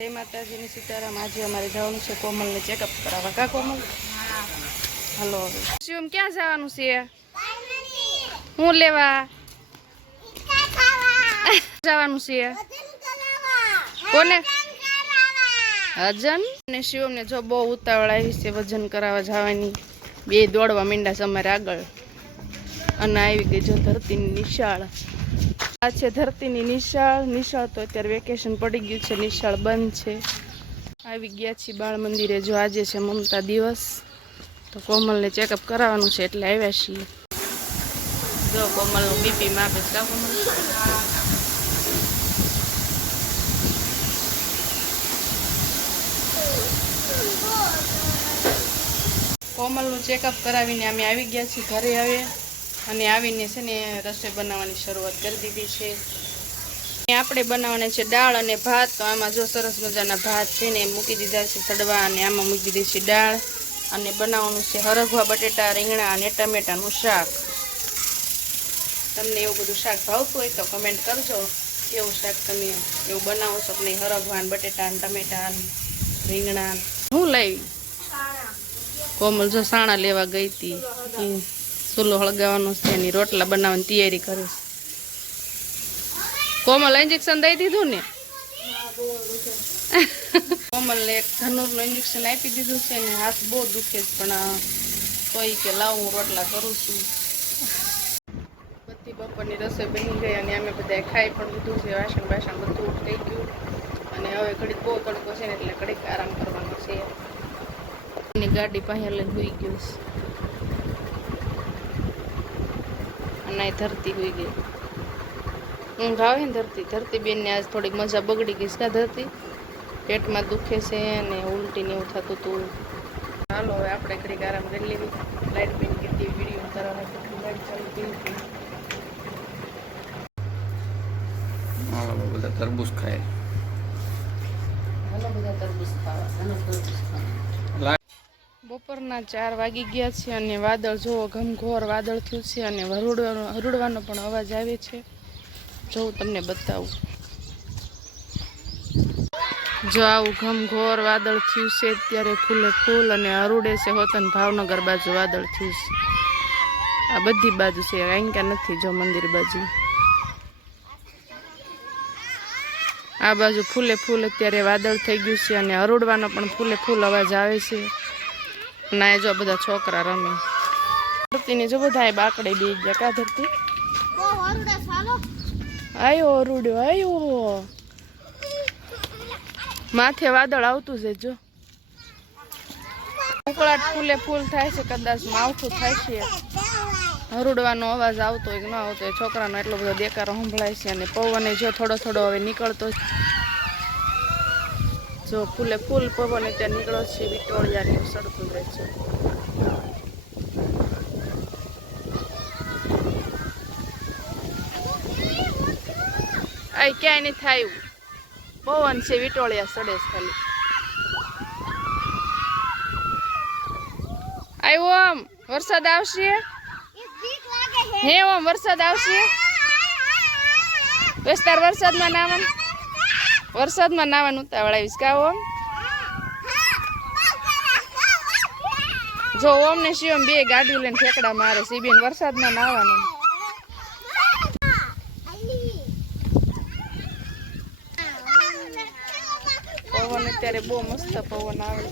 જય માતાજીની સીતારામ। આજે અમારે જવાનું છે કોમલને ચેકઅપ કરાવવા। કા કોમલ? હાલો હવે શિવમ ક્યાં જવાનું છે? હું લેવા જવાનું છે? કોને? વજન ને શિવમ ને જો બહુ ઉતાવળ આવી છે વજન કરાવવા જવાની। બે દોડવા માંડ્યા છે અમારે આગળ। અને આવી ગઈ જો ધરતીની નિશાળ। આ છે ધરતીની નિશાળ। નિશાળ તો અત્યારે વેકેશન પડી ગયું છે, નિશાળ બંધ છે। આવી ગયા છીએ બાળ મંદિરે। જો આજે છે મમતા દિવસ, તો કોમલને ચેકઅપ કરાવવાનું છે એટલે આવ્યા છીએ। જો કોમલનું બીપી માપે છે। કોમલનું ચેકઅપ કરાવીને અમે આવી ગયા છીએ ઘરે। હવે અને આવીને છે ને રસોઈ બનાવવાની શરૂઆત કરી દીધી છે। આપણે બનાવવાના છે દાળ અને ભાત। તો આમાં જો સરસ મજાના ભાત છે ને મૂકી દીધા છે ચડવા, અને આમાં મૂકી દીધી છે દાળ। અને બનાવવાનું છે હરગવા બટેટા, રીંગણા અને ટમેટાનું શાક। તમને એવું બધું શાક ભાવતું હોય તો કમેન્ટ કરજો, કેવું શાક તમે એવું બનાવો છો કે નહીં? હરગવા ને બટેટા ને ટમેટા ને રીંગણા। હું લાવી? કોમલ જો સાણા લેવા ગઈ હતી, ચૂલો હળગાવવાનો છે એની રોટલા બનાવવાની તૈયારી કરે છે। કોમલ ઇન્જેક્શન દઈ દીધું ને? કોમલને એક ધનુરનું ઇન્જેક્શન આપી દીધું છે ને હાથ બહુ દુખે છે, પણ કોઈ કે લાવ હું રોટલા કરું છું। બધી બપોરની રસોઈ બની ગઈ અને અમે બધાએ ખાઈ પણ લીધું છે। વાસણ બાસણ બધું થઈ ગયું અને હવે ઘડીક બહુ તડકો છે ને એટલે ઘડીક આરામ કરવાનો છે। એની ગાડી પાસે લઈને હોઈ ગયું છે અને ધરતી હોઈ ગઈ। ઊંઘ આવે ને ધરતી બેનને આજ થોડીક મજા બગડી ગઈ છે। ધરતી પેટમાં દુખે છે અને ઉલટી ને એવું થતું હતું। ચાલો હવે આપણે ઘડીક આરામ કરી લેવી। લાઈટ બેન કેટલી વિડીયો ઉતારવા કેટલી લાઈટ ચાલુ કરી હતી। બધા તરબૂચ ખાય। ઘણા બધા તરબૂચ ખાવા। બપોરના 4 વાગી ગયા છે અને વાદળ જોવો ઘનઘોર વાદળ થયું છે અને હરુડવાનો પણ અવાજ આવે છે। જો તમને બતાવું, જો આવું ઘમઘોર વાદળ થયું છે અત્યારે ફૂલે ફૂલ અને હરુડે છે। હોતન ભાવનગર બાજુ વાદળ થયું છે। આ બધી બાજુ છે, કાંઈ નથી જો મંદિર બાજુ। આ બાજુ ફૂલે ફૂલ અત્યારે વાદળ થઈ ગયું છે અને હરુડવાનો પણ ફૂલે ફૂલ અવાજ આવે છે। ના જો બધા છોકરા રમે। ધરતીને જો બધા બાકડે બે ગયા। કા ધરતી? આયો હરુડ્યો આયો। માથે વાદળ આવતું છે જો। ઉકળાટ ફૂલે ફૂલ થાય છે, કદાચ માવઠું થાય છે। હરુડવાનો અવાજ આવતો હોય કે ન આવતો હોય, છોકરાનો એટલો બધો દેકારો સંભળાય છે અને પવન જો થોડો થોડો હવે નીકળતો જો ફૂલે ફૂલ પવન ત્યાં નીકળો છે। વિટોળિયાને સડતું રહે છે। આ ક્યાંય નહીં થાય પવન છે, વિટોળિયા સડે છે ખાલી। આવ્યો આમ વરસાદ આવશે? હે ઓમ વરસાદ આવશે? વિસ્તાર વરસાદમાં નાવાનું ઉતાવળ આવીશ કા ઓમ? જો ઓમ ને શિવમ બે ગાડી લઈને ઠેકડા મારે છે। બેન વરસાદમાં નાવાનું। પવન અત્યારે બહુ મસ્ત પવન આવે।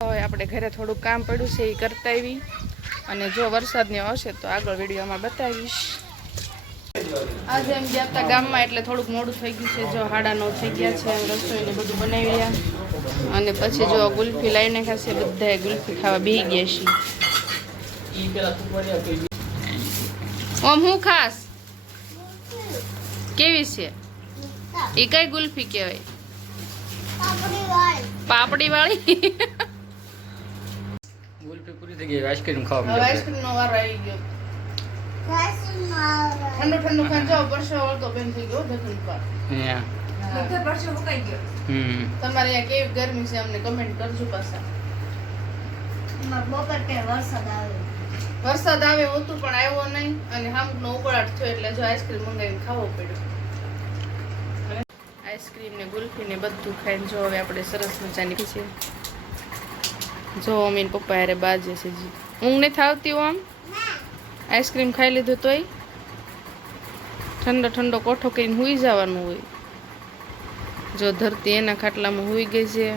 હવે આપણે ઘરે થોડું કામ પડ્યું છે એ કરતા આવી, અને જો વરસાદને આવશે તો આગળ વિડીયોમાં બતાવીશ। આજે એમ ગયા હતા ગામમાં એટલે થોડુંક મોડું થઈ ગયું છે। જો 9:30 થઈ ગયા છે। રસોઈને બધું બનાવી રહ્યા અને પછી જો ગુલ્ફી લાવીને ખાશે, બધાએ ગુલ્ફી ખાવા બેસી ગયા છીએ। ઓમ હું ખાસ કેવી છે? એ કઈ ગુલ્ફી કહેવાય? પાપડી વાળી। ગુલ્ફી પૂરી થઈ ગઈ, આઈસ્ક્રીમ ખાવા હવે આઈસ્ક્રીમ નો વારો આવી ગયો। ઠંડુ ઠંડુ ખાઈ જાઓ, પરસો વળતો બેન થઈ ગયો ધરતી પર। પરસો મુકાઈ ગયો। તમારે અહીંયા કેવી ગરમી છે અમને કમેન્ટ કરજો પાછા। બપોર કે વરસાદ આવે વરસાદ આવે હોતું પણ આવ્યો નહીં અને હામનો ઉકળાટ થયો એટલે જો આઈસ્ક્રીમ મંગાવીને ખાવો પડ્યો. આઈસ્ક્રીમ ને ગુલ્ફી ને બધું ખાઈને જો હવે આપણે સરસ મજાની છે. જો મમ્મી પપ્પા યારે બાજે છે જી. ઊંઘ નથી આવતી આમ આઈસ્ક્રીમ ખાઈ લીધું તોય ઠંડો ઠંડો કોઠો કરીને હુઈ જવાનું હોય. જો ધરતી એના ખાટલામાં હુઈ ગઈ છે.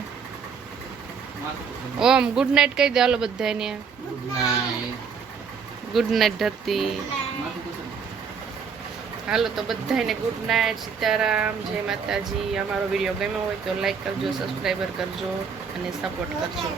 ઓમ ગુડ નાઇટ કહી દે હાલો બધાને. ગુડ નાઇટ ધરતી. હાલો તો બધાને ગુડ નાઇટ. સીતારામ, જય માતાજી. અમારો વિડીયો ગમ્યો હોય તો લાઈક કરજો, સબસ્ક્રાઈબર કરજો અને સપોર્ટ કરજો.